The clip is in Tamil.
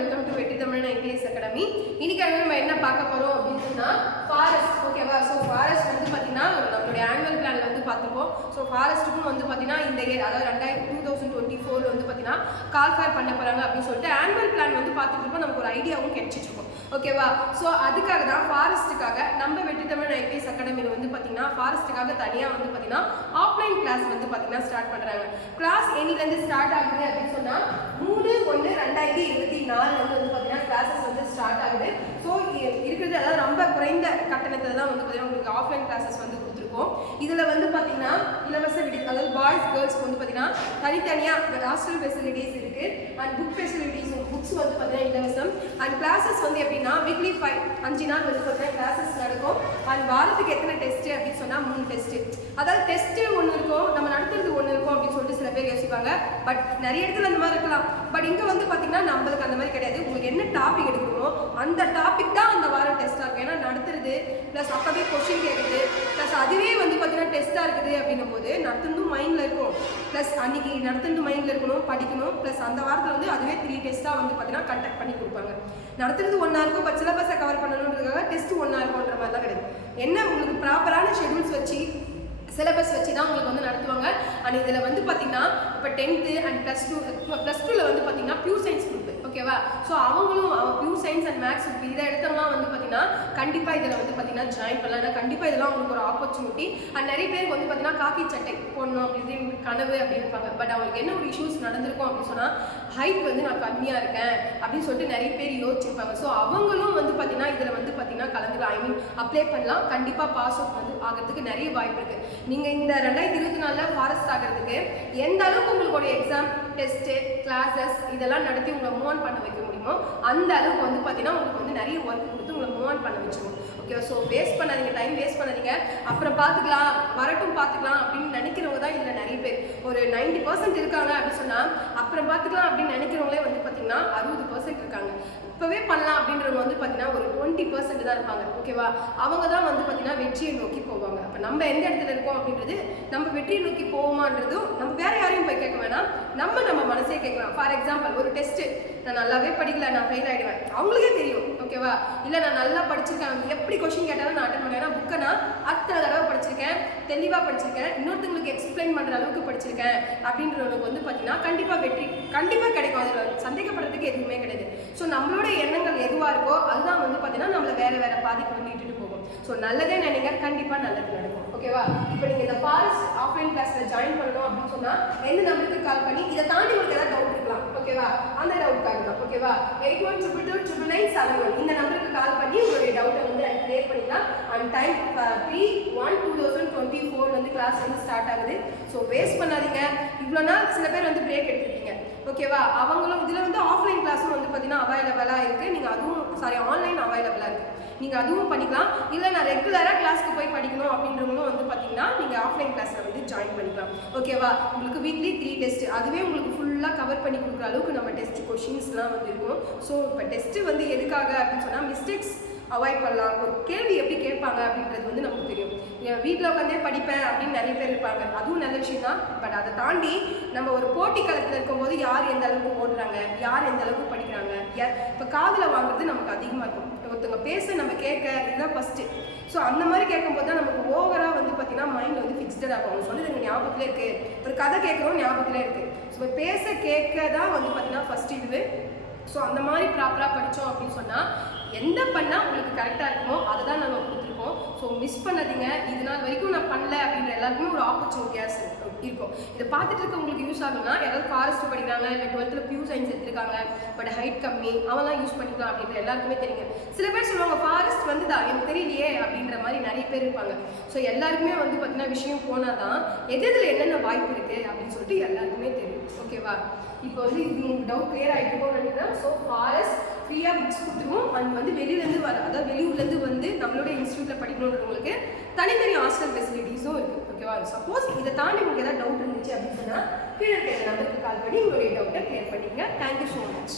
வெல்கம் டு வெற்றி தமிழ் இங்கிலீஷ் அகாடமி இன்னைக்கு நம்ம என்ன பார்க்க போறோம் அப்படின்னா ஃபாரஸ்ட் ஓகேவா ஸோ ஃபாரஸ்ட் வந்து பார்த்தீங்கன்னா நம்மளுடைய ஆனுவல் பிளான் வந்து பார்த்துப்போம். ஸோ ஃபாரஸ்ட்டுக்கும் வந்து பார்த்தீங்கன்னா இந்த இயர் அதாவது ரெண்டாயிரத்தி டூ ஃபோரில் வந்து பார்த்தீங்கன்னா கால் ஃபேர் பண்ண போகிறாங்க அப்படின்னு சொல்லிட்டு ஆனுவல் பிளான் வந்து பார்த்துட்டு இருப்போம் நமக்கு ஒரு ஐடியாவும் கிடைச்சிட்டு ஓகேவா ஸோ அதுக்காக தான் ஃபாரஸ்ட்டுக்காக நம்ம வெற்றி தமிழ் ஐபிஎஸ் அகாடமியில் வந்து பார்த்தீங்கன்னா ஃபாரஸ்ட்டுக்காக தனியாக வந்து பார்த்தீங்கன்னா ஆஃப்லைன் கிளாஸ் வந்து பார்த்தீங்கன்னா ஸ்டார்ட் பண்ணுறாங்க கிளாஸ் என்னிலேருந்து ஸ்டார்ட் ஆகுது அப்படின்னு சொன்னால் மூணு ஒன்று ரெண்டாயிரத்தி இருபத்தி நாலுலேருந்து வந்து பார்த்தீங்கன்னா கிளாஸஸ் வந்து ஸ்டார்ட் ஆகுது. ஸோ இருக்கிறது அதாவது ரொம்ப குறைந்த கட்டணத்தில் தான் வந்து பார்த்தீங்கன்னா உங்களுக்கு ஆஃப்லைன் கிளாஸஸ் வந்து இருக்கும். இதில் வந்து பார்த்தீங்கன்னா இலவச விடு அதாவது பாய்ஸ் கேர்ள்ஸ்க்கு வந்து பார்த்தீங்கன்னா தனித்தனியாக ஹாஸ்டல் ஃபெசிலிட்டிஸ் இருக்குது அண்ட் புக் ஃபெசிலிட்டிஸ் புக்ஸ் வந்து பார்த்தீங்கன்னா இலவசம். அண்ட் கிளாஸஸ் வந்து எப்படின்னா வீக்லி ஃபைவ் அஞ்சு நாள் வந்து பார்த்தீங்கன்னா கிளாஸஸ் நடக்கும். அண்ட் வாரத்துக்கு எத்தனை டெஸ்ட்டு அப்படின்னு சொன்னால் மூணு டெஸ்ட்டு அதாவது டெஸ்ட்டு ஒன்று இருக்கும் நம்ம நடத்துறது ஒன்று இருக்கும் அப்படின்னு சொல்லிட்டு சில பேர் யோசிப்பாங்க. பட் நிறைய இடத்துல அந்த மாதிரி இருக்கலாம். பட் இங்கே வந்து பார்த்தீங்கன்னா நம்மளுக்கு அந்த மாதிரி கிடையாது. உங்களுக்கு என்ன டாபிக் எடுக்கணுமோ அந்த டாபிக் தான் அந்த வாரம் டெஸ்ட்டாக இருக்கும். ஏன்னா நடத்துறது ப்ளஸ் அப்போவே கொஷின் கேட்குறது அதுவே வந்து பார்த்தீங்கன்னா டெஸ்ட்டாக இருக்குது அப்படின்னும் போது நடத்துறதும் மைண்டில் இருக்கும். ப்ளஸ் அன்னைக்கு நடத்துனது மைண்டில் இருக்கணும் படிக்கணும். ப்ளஸ் அந்த வாரத்தில் வந்து அதுவே த்ரீ டெஸ்ட்டாக வந்து பார்த்தீங்கன்னா கண்டக்ட் பண்ணி கொடுப்பாங்க. நடத்துறது ஒன்றா இருக்கும் பட் சிலபஸை கவர் பண்ணணுன்றதுக்காக டெஸ்ட் ஒன்றா இருக்கும்ன்ற மாதிரிலாம் கிடையாது. என்ன உங்களுக்கு ப்ராப்பரான ஷெடியூல்ஸ் வச்சு சிலபஸ் வச்சு தான் உங்களுக்கு வந்து நடத்துவாங்க. அண்ட் இதில் வந்து பார்த்தீங்கன்னா இப்போ tenth and plus two plus டூவில் வந்து பார்த்தீங்கன்னா பியூர் சயின்ஸ் குரூப் ஓகேவா ஸோ அவங்களும் பியூர் சயின்ஸ் அண்ட் மேக்ஸ் இதை எடுத்தோம்னா வந்து பார்த்தீங்கன்னா கண்டிப்பாக இதில் வந்து பார்த்தீங்கன்னா ஜாயின் பண்ணலாம். ஏன்னா கண்டிப்பாக இதெல்லாம் அவங்களுக்கு ஒரு ஆப்பர்ச்சுனிட்டி அண்ட் நிறைய பேருக்கு வந்து பார்த்தீங்கன்னா காக்கி சட்டை போடணும் அப்படின்னு கனவு அப்படின்னு இருப்பாங்க. பட் அவங்களுக்கு என்ன ஒரு இஷ்யூஸ் நடந்திருக்கும் அப்படின்னு சொன்னால் ஹைட் வந்து நான் கம்மியாக இருக்கேன் அப்படின்னு சொல்லிட்டு நிறைய பேர் யோசிச்சிருப்பாங்க. ஸோ அவங்களும் வந்து பார்த்தீங்கன்னா இதில் வந்து பார்த்தீங்கன்னா கலந்துக்கலாம். ஐ மீன் அப்ளை பண்ணலாம். கண்டிப்பாக பாஸ் அவுட் வந்து ஆகிறதுக்கு நிறைய வாய்ப்பு இருக்குது நீங்கள் இந்த ரெண்டாயிரத்தி இருபத்தி நாலில் ஃபாரஸ்ட் ஆகிறதுக்கு எந்த அளவுக்கு உங்களுடைய எக்ஸாம் டெஸ்ட்டு கிளாஸஸ் இதெல்லாம் நடத்தி உங்களை மூவ் ஆன் பண்ண வைக்க முடியுமோ அந்த அளவுக்கு வந்து பார்த்தீங்கன்னா உங்களுக்கு வந்து நிறைய ஒர்க் கொடுத்து உங்களை மூவ் ஆன் பண்ண வச்சுருவோம். ஓகேவா ஸோ வேஸ்ட் பண்ணாதீங்க டைம் வேஸ்ட் பண்ணாதீங்க. அப்புறம் பார்த்துக்கலாம் வரட்டும் பார்த்துக்கலாம் அப்படின்னு நினைக்கிறவங்க தான் இதில் நிறைய பேர். ஒரு நைன்டி பர்சன்ட் இருக்காங்க அப்படின்னு சொன்னால் அப்புறம் பார்த்துக்கலாம் அப்படின்னு நினைக்கிறவங்களே வந்து பார்த்தீங்கன்னா அறுபது பர்சன்ட் இருக்காங்க. இப்போவே பண்ணலாம் அப்படின்றவங்க வந்து பார்த்தீங்கன்னா ஒரு டுவெண்ட்டி பர்சன்ட் தான் இருப்பாங்க. ஓகேவா அவங்க தான் வந்து பார்த்தீங்கன்னா வெற்றியை நோக்கி போவாங்க. அப்போ நம்ம எந்த இடத்துல இருக்கோம் அப்படின்றது நம்ம வெற்றியை நோக்கி போவோமான்றதும் நம்ம வேற யாரையும் போய் கேட்க வேணாம். நம்ம நம்ம மனசே கேட்கலாம் ஃபார் எக்ஸாம்பிள் ஒரு டெஸ்ட்டு நான் நல்லாவே படிக்கல நான் ஃபெயில் ஆகிடுவேன் அவங்களுக்கே தெரியும் ஓகேவா இல்லை நான் நல்லா படிச்சிருக்கேன். அவங்க எப்படி கொஷின் கேட்டாலும் நான் அட்டன் பண்ணுவேன். புக்கை நான் அத்தனை தடவை படிச்சிருக்கேன் தெளிவாக படிச்சிருக்கேன். இன்னொருத்தங்களுக்கு எக்ஸ்பிளைன் பண்ணுற அளவுக்கு படிச்சிருக்கேன். அப்படின்றவனுக்கு வந்து பார்த்தீங்கன்னா கண்டிப்பாக வெற்றி கண்டிப்பாக கிடைக்கும். அதில் சந்தேகப்படுறதுக்கு எதுவுமே கிடையாது. ஸோ நம்மளோட எண்ணங்கள் எதுவாக இருக்கோ அதுதான் வந்து பார்த்தீங்கன்னா நம்மளை வேறு வேறு பாதிக்கு வந்து ஸோ நல்லதே நினைங்க கண்டிப்பாக நல்லது நடக்கும். ஓகேவா இப்போ நீங்கள் இந்த ஃபாரஸ்ட் ஆஃப்லைன் கிளாஸில் ஜாயின் பண்ணணும் அப்படின்னு சொன்னால் எந்த நம்பருக்கு கால் பண்ணி இதை தாண்டி உங்களுக்கு ஏதாவது டவுட் இருக்கலாம். ஓகேவா அந்த டவுட் தான். ஓகேவா eight one triple two triple nine seven one இந்த நம்பருக்கு கால் பண்ணி உங்களுடைய டவுட்டை வந்து கிளியர் பண்ணிக்கலாம் and time three one two thousand twenty four வந்து கிளாஸ் வந்து ஸ்டார்ட் ஆகுது. ஸோ வேஸ்ட் பண்ணாதீங்க. இவ்வளோ நாள் சில பேர் வந்து பிரேக் எடுத்துருக்கீங்க ஓகேவா அவங்களும் இதில் வந்து ஆஃப்லைன் கிளாஸும் வந்து பார்த்தீங்கன்னா அவைலபிளாக இருக்குது நீங்கள் அதுவும் சாரி ஆன்லைன் அவைலபிளாக இருக்குது நீங்கள் அதுவும் பண்ணிக்கலாம். இல்லை நான் ரெகுலராக கிளாஸ்க்கு போய் படிக்கணும் அப்படின்றவங்களும் வந்து பார்த்தீங்கன்னா நீங்கள் ஆஃப்லைன் கிளாஸில் வந்து ஜாயின் பண்ணிக்கலாம். ஓகேவா உங்களுக்கு வீக்லி த்ரீ டெஸ்ட் அதுவே உங்களுக்கு ஃபுல்லாக கவர் பண்ணி கொடுக்குற அளவுக்கு நம்ம டெஸ்ட் கொஷின்ஸ்லாம் வந்து இருக்கும். ஸோ இப்போ டெஸ்ட்டு வந்து எதுக்காக அப்படின்னு சொன்னால் மிஸ்டேக்ஸ் அவாய்ட் பண்ணலாம். ஒரு கேள்வி எப்படி கேட்பாங்க அப்படின்றது வந்து நமக்கு தெரியும். என் வீட்டில் உட்காந்தே படிப்பேன் அப்படின்னு நிறைய பேர் இருப்பாங்க. அதுவும் நல்ல விஷயம் தான் பட் அதை தாண்டி நம்ம ஒரு போட்டி களத்தில் இருக்கும் எந்த அளவுக்கு ஓடுறாங்க? யார் எந்த அளவுக்கு படிக்கிறாங்க? இப்போ காதில் வாங்குறது நமக்கு அதிகமாக இருக்கும். ஒருத்தவங்க பேச நம்ம கேட்க இதுதான் ஃபஸ்ட்டு ஸோ அந்த மாதிரி கேட்கும்போது தான் நமக்கு ஓவராக வந்து பார்த்தீங்கன்னா மைண்ட் வந்து ஃபிக்ஸ்டட் ஆகும் அவங்க சொன்னது எனக்கு ஞாபகத்தில் இருக்குது ஒரு கதை கேட்குறோம் ஞாபகத்தில் இருக்குது ஸோ பேச கேட்க தான் வந்து பார்த்தீங்கன்னா ஃபஸ்ட் இதுவே ஸோ அந்த மாதிரி ப்ராப்பராக படித்தோம் அப்படின்னு சொன்னால் எந்த பண்ணால் உங்களுக்கு கரெக்ட் இருக்குமோ அதை தான் நாங்கள் கொடுத்துருக்கோம் ஸோ மிஸ் பண்ணாதீங்க. இது நாள் வரைக்கும் நான் பண்ணல அப்படின்ற எல்லாருக்குமே ஒரு ஆப்பர்ச்சுனிட்டியாஸ் இருக்கும். இதை பார்த்துட்டு இருக்க உங்களுக்கு யூஸ் ஆகுனா யாராவது ஃபாரஸ்ட் படிக்கிறாங்க இல்லை டுவெல்த்தில் பியூ சயின்ஸ் எடுத்திருக்காங்க பட் ஹைட் கம்மி அவெல்லாம் யூஸ் பண்ணிக்கலாம் அப்படின்ற எல்லாருக்குமே தெரியும். சில பேர் சொல்லுவாங்க ஃபாரஸ்ட் வந்துதா? எனக்கு தெரியலையே அப்படின்ற மாதிரி நிறைய பேர் இருப்பாங்க. ஸோ எல்லாருக்குமே வந்து பார்த்தீங்கன்னா விஷயம் போனால் தான் எது இதில் என்னென்ன வாய்ப்பு இருக்குது அப்படின்னு சொல்லிட்டு எல்லாருக்குமே தெரியும். ஓகேவா இப்போ வந்து இது உங்களுக்கு டவுட் கிளியர் ஆகிட்டு நினைக்கிறேன் ஸோ ஃபாரஸ்ட் ஃப்ரீயாக புக்ஸ் கொடுத்துருவோம். அண்ட் வந்து வெளியிலேருந்து வர அதாவது வெளியூர்லேருந்து வந்து நம்மளோட இன்ஸ்டியூட்டில் படிக்கணுன்றவங்களுக்கு தனித்தனி ஹாஸ்டல் ஃபெசிலிட்டிஸும் இருக்குது ஓகேவா சப்போஸ் இதை தாண்டி உங்களுக்கு ஏதாவது டவுட் இருந்துச்சு அப்படின்னு சொன்னால் கீழே இருக்கிற நம்பருக்கு கால் பண்ணி உங்களுடைய டவுட்டை கிளியர் பண்ணிக்கங்க. Thank you so much